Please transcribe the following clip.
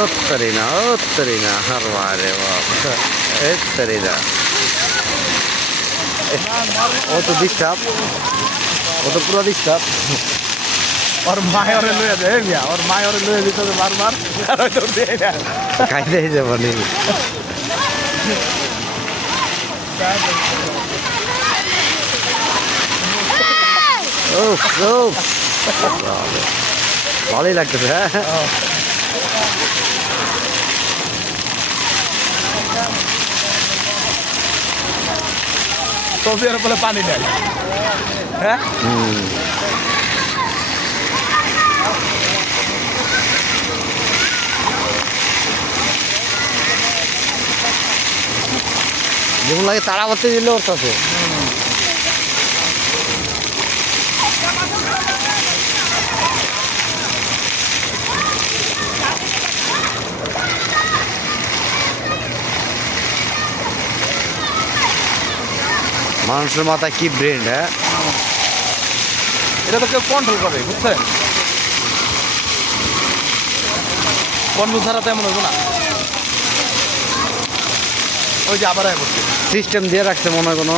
Ottarina, harvaare vaan. Ettarina. Oto distab. Oto pura distab. और मायोरे लुए दे मिया और मायोरे लुए दितो बार-बार আর তো দেই না খাইতে যাব নি ওফ ওফ ভালোই লাগতেছে হ্যাঁ তো ফের বলে পানি দেয় হ্যাঁ যেমন লাগে তারা করতে দিলে ওর সাথে মানুষের মাথায় কি ব্রেন হ্যাঁ এটা তো কেউ কন্ট্রোল করে বুঝছেন কন্ট্রোল ছাড়া তেমন হইব না ওই যে আবার আয় করছে সিস্টেম দিয়ে রাখছে মনে হয় কোনো